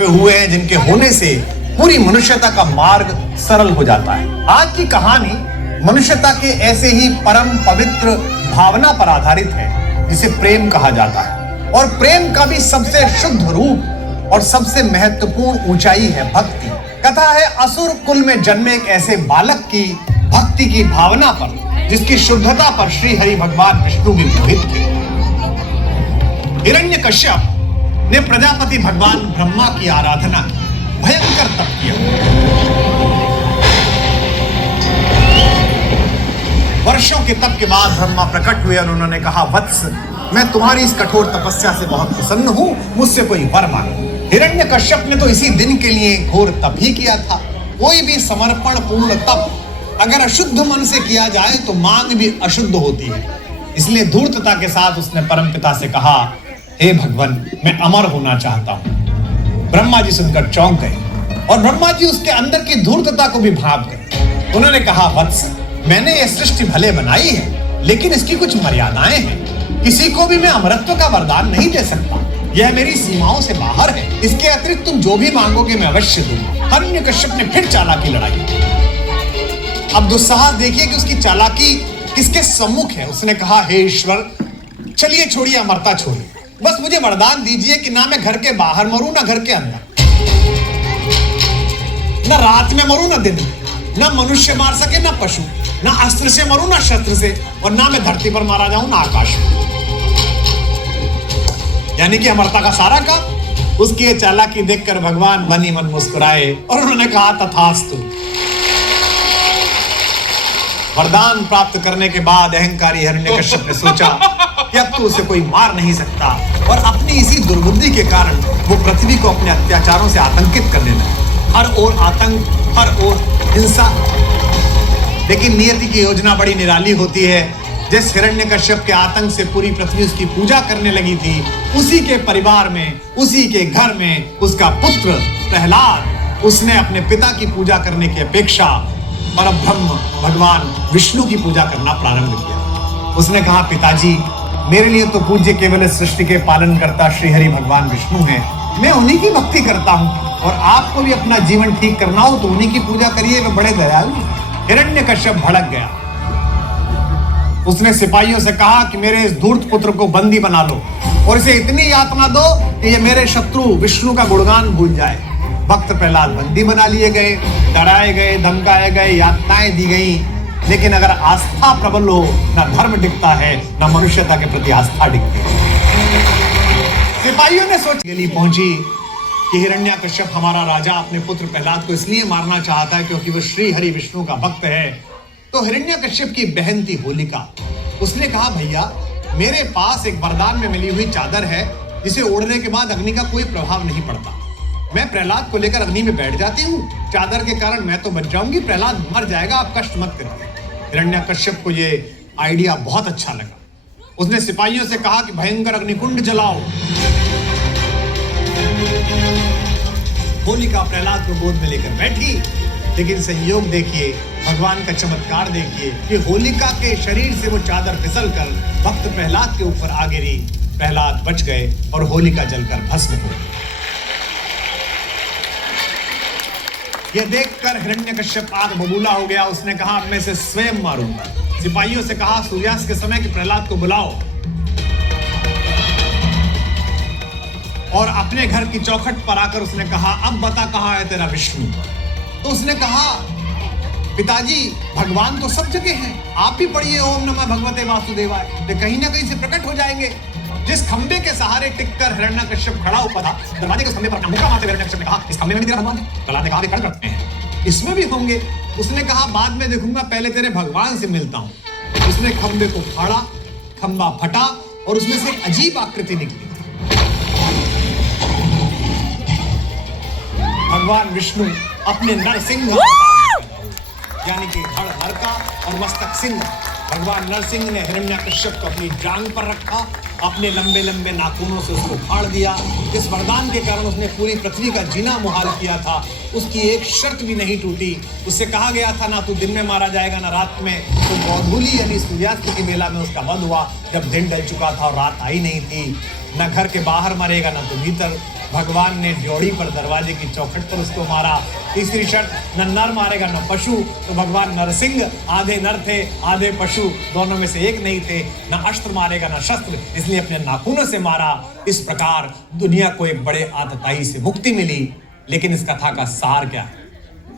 छिपे हुए हैं जिनके होने से पूरी मनुष्यता का मार्ग सरल हो जाता है। आज की कहानी मनुष्यता के ऐसे ही परम पवित्र भावना पर आधारित है जिसे प्रेम कहा जाता है। और प्रेम का भी सबसे शुद्ध रूप और सबसे महत्वपूर्ण ऊंचाई है भक्ति। कथा है असुर कुल में जन्मे एक ऐसे बालक की भक्ति की भावना पर जिसकी शुद्धता पर श्री हरि भगवान विष्णु भी मोहित थे। हिरण्यकश्यप ने प्रजापति भगवान ब्रह्मा की आराधना की, भयंकर तप किया। वर्षों के तप के बाद ब्रह्मा प्रकट हुए और उन्होंने कहा, वत्स, मैं तुम्हारी इस कठोर तपस्या से बहुत प्रसन्न हूं, मुझसे कोई वर मांगो। हिरण्यकश्यप ने तो इसी दिन के लिए घोर तप ही किया था। कोई भी समर्पण पूर्ण तप अगर अशुद्ध मन से किया जाए तो मांग भी अशुद्ध होती है। इसलिए धूर्तता के साथ उसने परमपिता से कहा, हे भगवान, मैं अमर होना चाहता हूं। ब्रह्मा जी सुनकर चौंक गए और ब्रह्मा जी उसके अंदर की धूर्तता को भी भाप गए। उन्होंने कहा, वत्स, मैंने ये सृष्टि भले बनाई है, लेकिन इसकी कुछ मर्यादाएं हैं। किसी को भी मैं अमरत्व का वरदान नहीं दे सकता, यह मेरी सीमाओं से बाहर है। इसके अतिरिक्त तुम जो भी मांगोगे मैं अवश्य दूंगा। हिरण्यकश्यप ने फिर चालाकी लड़ाई। अब दुस्साहस देखिए कि उसकी चालाकी किसके सम्मुख है। उसने कहा, हे ईश्वर, चलिए छोड़िए अमरता छोड़िए, बस मुझे वरदान दीजिए कि ना मैं घर के बाहर मरूं ना घर के अंदर, ना रात में मरूं ना दिन में, ना मनुष्य मार सके ना पशु, ना अस्त्र से मरूं ना शस्त्र से, और ना मैं धरती पर मारा जाऊं ना आकाश में। यानी कि अमरता का सारा काम। उसकी ये चालाकी देखकर भगवान मन ही मन मुस्कुराए और उन्होंने कहा, तथास्तु। वरदान प्राप्त करने के बाद अहंकारी हिरण्यकश्यप ने सोचा कि अब तो उसे कोई मार नहीं सकता, और अपनी इसी दुर्बुद्धि के कारण वो पृथ्वी को अपने अत्याचारों से आतंकित करने लगा। हर ओर आतंक, हर ओर हिंसा। लेकिन नियति की योजना बड़ी निराली होती है। जिस हिरण्यकश्यप के आतंक से पूरी पृथ्वी उसकी पूजा करने लगी थी, उसी के परिवार में, उसी के घर में उसका पुत्र प्रहलाद, उसने अपने पिता की पूजा करने की अपेक्षा परब्रह्म भगवान विष्णु की पूजा करना प्रारंभ किया। उसने कहा, पिताजी, मेरे लिए तो पूज्य केवल इस सृष्टि के पालन करता श्री हरि भगवान विष्णु हैं। मैं उन्हीं की भक्ति करता हूँ, और आपको भी अपना जीवन ठीक करना हो तो उन्हीं की पूजा करिए, वे बड़े दयालु। हिरण्यकश्यप भड़क गया। उसने सिपाहियों से कहा कि मेरे इस धूर्त पुत्र को बंदी बना लो और इसे इतनी यातना दो कि ये मेरे शत्रु विष्णु का गुणगान भूल जाए। भक्त प्रहलाद बंदी बना लिए गए, डराए गए, धमकाए गए, यातनाएं दी गई। लेकिन अगर आस्था प्रबल हो, ना धर्म टिकता है, ना मनुष्यता के प्रति आस्था टिकती है। सिपाहियों ने सोच के लिए पहुंची कि हिरण्यकश्यप हमारा राजा अपने पुत्र प्रहलाद को इसलिए मारना चाहता है क्योंकि वो श्री हरि विष्णु का भक्त है। तो हिरण्यकश्यप की बहन थी होलिका। उसने कहा, भैया, मेरे पास एक वरदान में मिली हुई चादर है जिसे ओढ़ने के बाद अग्नि का कोई प्रभाव नहीं पड़ता। मैं प्रहलाद को लेकर अग्नि में बैठ जाती हूँ, चादर के कारण मैं तो बच जाऊंगी, प्रहलाद मर जाएगा, आप कष्ट मत करिए। हिरण्यकश्यप को ये आइडिया बहुत अच्छा लगा। उसने सिपाहियों से कहा कि भयंकर अग्निकुंड जलाओ। होलिका प्रहलाद को गोद में लेकर बैठी, लेकिन संयोग देखिए, भगवान का चमत्कार देखिए कि होलिका के शरीर से वो चादर फिसलकर भक्त प्रहलाद के ऊपर आ गिरी। प्रहलाद बच गए और होलिका जलकर भस्म हो गई। यह देखकर हिरण्यकश्यप आग बबूला हो गया। उसने कहा, अब मैं इसे स्वयं मारूंगा। सिपाहियों से कहा, सूर्यास्त के समय कि प्रहलाद को बुलाओ, और अपने घर की चौखट पर आकर उसने कहा, अब बता कहां है तेरा विष्णु। तो उसने कहा, पिताजी, भगवान तो सब जगह हैं, आप भी पढ़िए ओम नमः भगवते वासुदेवाय, तो कहीं ना कहीं से प्रकट हो जाएंगे। जिस खंबे के सहारे टिककर हिरण्यकश्यप खड़ा हुआ था, दरवाजे के खंबे पर मुक्का मारते हिरण्यकश्यप ने कहा, इस खंबे में भी तेरा भगवान है। प्रहलाद ने कहा, वे खड़े करते हैं, इसमें भी होंगे। उसने कहा, बाद में देखूंगा, पहले तेरे भगवान से मिलता हूं। उसने खंबे को फाड़ा, खंबा फटा और उसमें से एक अजीब आकृति निकली। भगवान विष्णु अपने नरसिंह यानी कि धड़ हरका और मस्तक सिंह, भगवान नरसिंह ने हिरण्यकश्यप को अपनी जांग पर रखा, अपने लंबे लंबे नाखूनों से उसको फाड़ दिया। इस वरदान के कारण उसने पूरी पृथ्वी का जीना मुहाल किया था। उसकी एक शर्त भी नहीं टूटी। उससे कहा गया था, ना तू दिन में मारा जाएगा ना रात में। तो गोधूली यानी सूर्यास्त की बेला में उसका वध हुआ, जब दिन ढल चुका था और रात आई नहीं थी। न घर के बाहर मरेगा ना तो भीतर, भगवान ने ड्योढ़ी पर दरवाजे की चौखट पर उसको मारा। तीसरी शर्त, न नर मारेगा न पशु। तो भगवान नरसिंह आधे नर थे आधे पशु, दोनों में से एक नहीं थे। न अस्त्र मारेगा न शस्त्र, इसलिए अपने नाखूनों से मारा। इस प्रकार दुनिया को एक बड़े आतताई से मुक्ति मिली। लेकिन इस कथा का सार क्या है?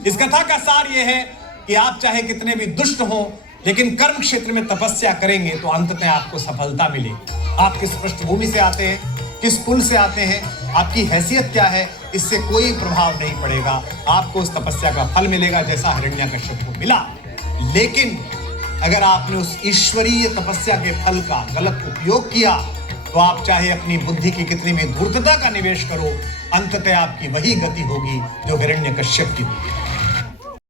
इस कथा का सार यह है कि आप चाहे कितने भी दुष्ट हो, लेकिन कर्म क्षेत्र में तपस्या करेंगे तो अंततः आपको सफलता मिलेगी। आप किस पृष्ठभूमि से आते हैं, किस कुल से आते हैं, आपकी हैसियत क्या है, इससे कोई प्रभाव नहीं पड़ेगा। आपको उस तपस्या का फल मिलेगा जैसा हिरण्यकश्यप को मिला। लेकिन अगर आपने उस ईश्वरीय तपस्या के फल का गलत उपयोग किया तो आप चाहे अपनी बुद्धि की कितनी भी धूर्तता का निवेश करो, अंततः आपकी वही गति होगी जो हिरण्यकश्यप की हुई।